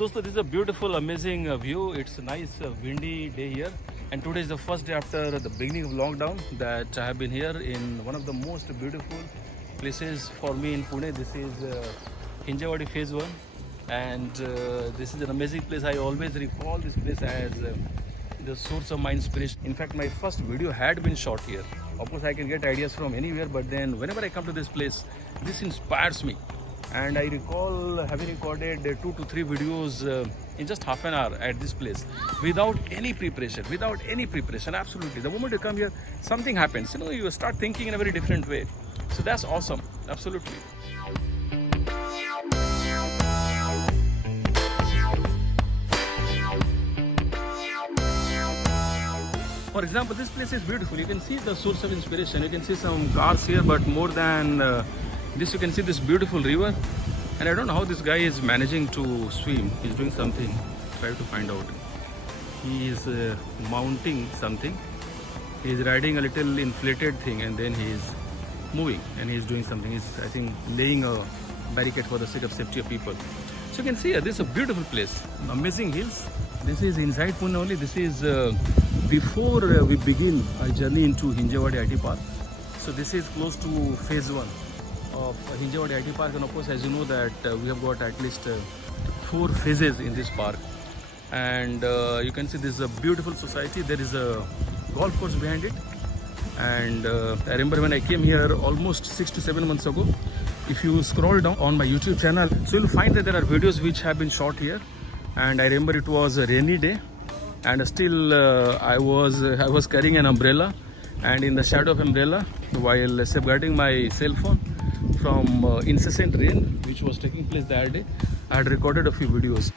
Dosto, this is a beautiful, amazing view. It's a nice, windy day here, and today is the first day after the beginning of lockdown that I have been here in one of the most beautiful places for me in Pune. This is Hinjawadi Phase 1, and this is an amazing place. I always recall this place as the source of my inspiration. In fact, my first video had been shot here. Of course, I can get ideas from anywhere, but then whenever I come to this place, this inspires me. And I recall having recorded 2 to 3 videos in just half an hour at this place without any preparation, absolutely. The moment you come here, something happens. You start thinking in a very different way. So that's awesome, absolutely. For example, this place is beautiful. You can see the source of inspiration. You can see some cars here, but more than this, you can see this beautiful river. And I don't know how this guy is managing to swim. He's doing something. Try to find out. He is mounting something. He is riding a little inflated thing, and then he is moving, and he is doing something. He's, I think, laying a barricade for the sake of safety of people. So you can see this is a beautiful place. Amazing hills. This is inside Pune only. This is before we begin our journey into Hinjawadi IT Park. So this is close to phase 1 of Hinjawadi IT Park, and of course, as you know, that we have got at least 4 phases in this park. And you can see this is a beautiful society. There is a golf course behind it. And I remember when I came here almost 6 to 7 months ago. If you scroll down on my YouTube channel, so you'll find that there are videos which have been shot here. And I remember it was a rainy day, and still I was carrying an umbrella, and in the shadow of umbrella, while safeguarding my cell phone from incessant rain which was taking place that day, I had recorded a few videos.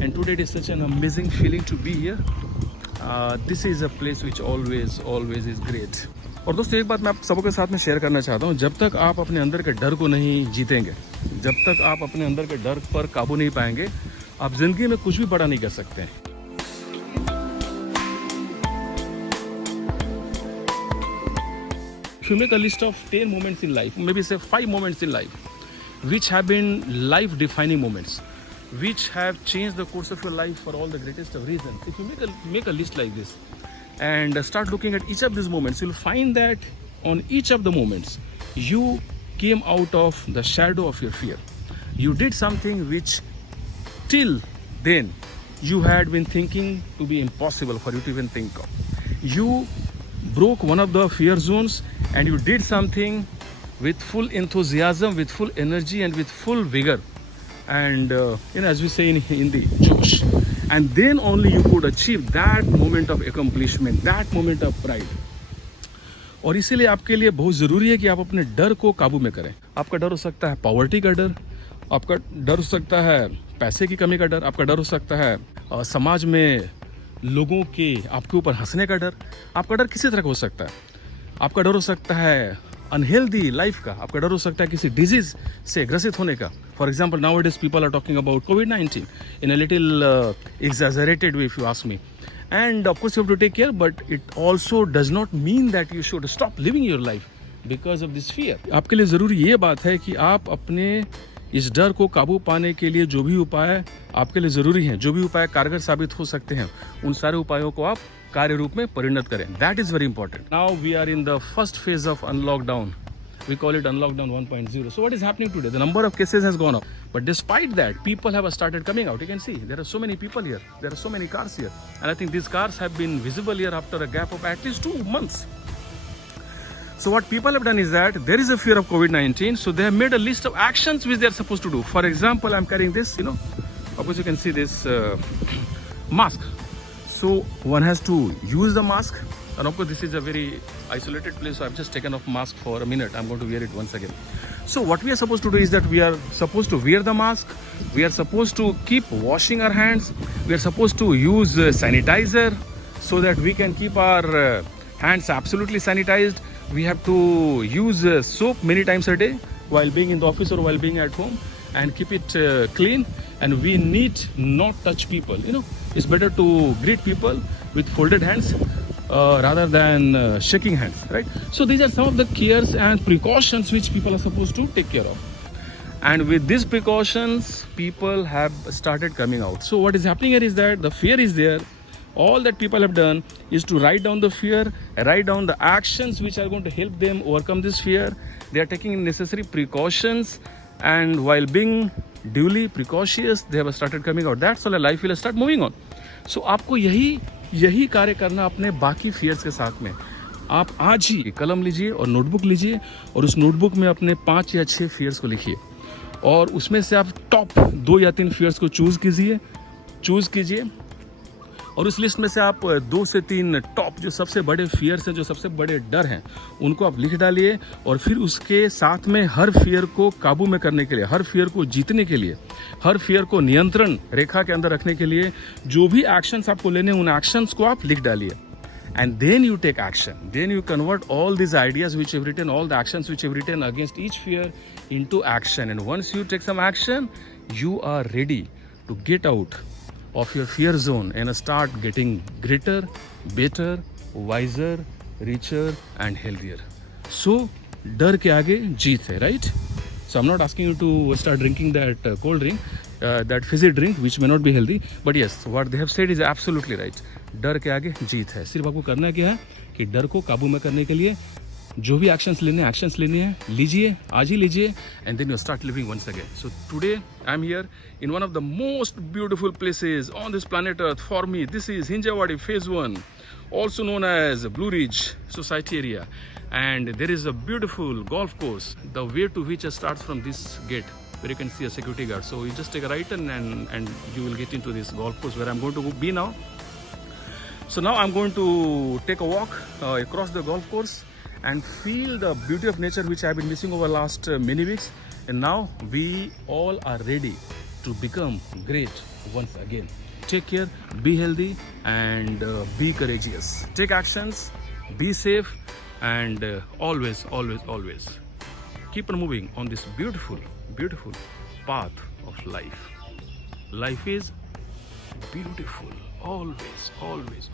And today it is such an amazing feeling to be here. This is a place which always is great. और दोस्तों, एक बात मैं आप सबके साथ में share करना चाहता हूँ. जब तक आप अपने अंदर के डर को नहीं जीतेंगे, जब तक आप अपने अंदर के डर पर काबू नहीं पाएंगे, आप जिंदगी में कुछ भी बड़ा नहीं कर सकते हैं. If you make a list of 10 moments in life, maybe say 5 moments in life, which have been life-defining moments, which have changed the course of your life for all the greatest of reasons. If you make a list like this, and start looking at each of these moments, you'll find that on each of the moments, you came out of the shadow of your fear. You did something which till then you had been thinking to be impossible for you to even think of. You broke one of the fear zones, and you did something with full enthusiasm, with full energy, and with full vigor. And as we say in Hindi, Josh. And then only you could achieve that moment of accomplishment, that moment of pride. और इसीलिए आपके लिए बहुत ज़रूरी है कि आप अपने डर को काबू में करें. आपका डर हो सकता है पॉवर्टी का डर, आपका डर हो सकता है पैसे की कमी का डर, आपका डर हो सकता है समाज में लोगों के आपके ऊपर हंसने का डर, आपका डर किसी तरह का हो सकता है. आपका डर हो सकता है अनहेल्दी लाइफ का, आपका डर हो सकता है किसी डिजीज से ग्रसित होने का. For example, now it is people are talking about COVID-19 in a little exaggerated way, if you ask me. And of course you have to take care, but it also does not mean that you should stop living your life because of this fear. आपके लिए ज़रूरी ये बात है कि आप अपने इस डर को काबू पाने के लिए जो भी उपाय आपके लिए ज़रूरी हैं, जो भी उपाय कारगर साबित हो सकते हैं, उन सारे उपायों को आप कार्य रूप में परिणत करें. That is very important. Now we are in the first phase of unlockdown. We call it unlockdown 1.0. So what is happening today? The number of cases has gone up. But despite that, people have started coming out. You can see there are so many people here. There are so many cars here. And I think these cars have been visible here after a gap of at least 2 months. So what people have done is that there is a fear of COVID-19. So they have made a list of actions which they are supposed to do. For example, I'm carrying this, of course you can see this mask. So one has to use the mask. And of course this is a very isolated place, so I've just taken off mask for a minute. I'm going to wear it once again. So what we are supposed to do is that we are supposed to wear the mask. We are supposed to keep washing our hands. We are supposed to use sanitizer so that we can keep our hands absolutely sanitized. We have to use soap many times a day while being in the office or while being at home, and keep it clean. And we need not touch people. It's better to greet people with folded hands rather than shaking hands, right? So these are some of the cares and precautions which people are supposed to take care of. And with these precautions, people have started coming out. So what is happening here is that the fear is there. All that people have done is to write down the fear, write down the actions which are going to help them overcome this fear. They are taking necessary precautions, and while being duly precautious, they have started coming out. That's all, life will start moving on. So आपको यही कार्य करना अपने बाकी fears के साथ में. आप आज ही कलम लीजिए और नोटबुक लीजिए और उस नोटबुक में अपने 5 या 6 फियर्स को लिखिए और उसमें से आप टॉप 2 या 3 फियर्स को चूज़ कीजिए और उस लिस्ट में से आप 2 से 3 टॉप जो सबसे बड़े फियर्स हैं, जो सबसे बड़े डर हैं, उनको आप लिख डालिए. और फिर उसके साथ में हर फियर को काबू में करने के लिए, हर फियर को जीतने के लिए, हर फियर को नियंत्रण रेखा के अंदर रखने के लिए जो भी एक्शंस आपको लेने, उन एक्शंस को आप लिख डालिए. And then you take action. Then you convert all these ideas which you've written, all the actions which you've written against each fear into action. And once you take some action, you are ready to get out of your fear zone and start getting greater, better, wiser, richer and healthier. So, डर के आगे जीत है, right? So I'm not asking you to start drinking that cold drink, that fizzy drink, which may not be healthy. But yes, what they have said is absolutely right. डर के आगे जीत है. सिर्फ आपको करना क्या है कि डर को काबू में करने के लिए जो भी एक्शंस लेने हैं लीजिए, आज ही लीजिए, and then you start living once again. So today I'm here in one of the most beautiful places on this planet Earth for me. This is Hinjawadi Phase 1, also known as Blue Ridge Society area. And there is a beautiful golf course, the way to which starts from this gate where you can see a security guard. So you just take a right turn and you will get into this golf course where I'm going to be now. So now I'm going to take a walk across the golf course and feel the beauty of nature which I've been missing over the last many weeks. And now we all are ready to become great once again. Take care, be healthy and be courageous. Take actions, be safe and always keep on moving on this beautiful path of life. Life is beautiful, always.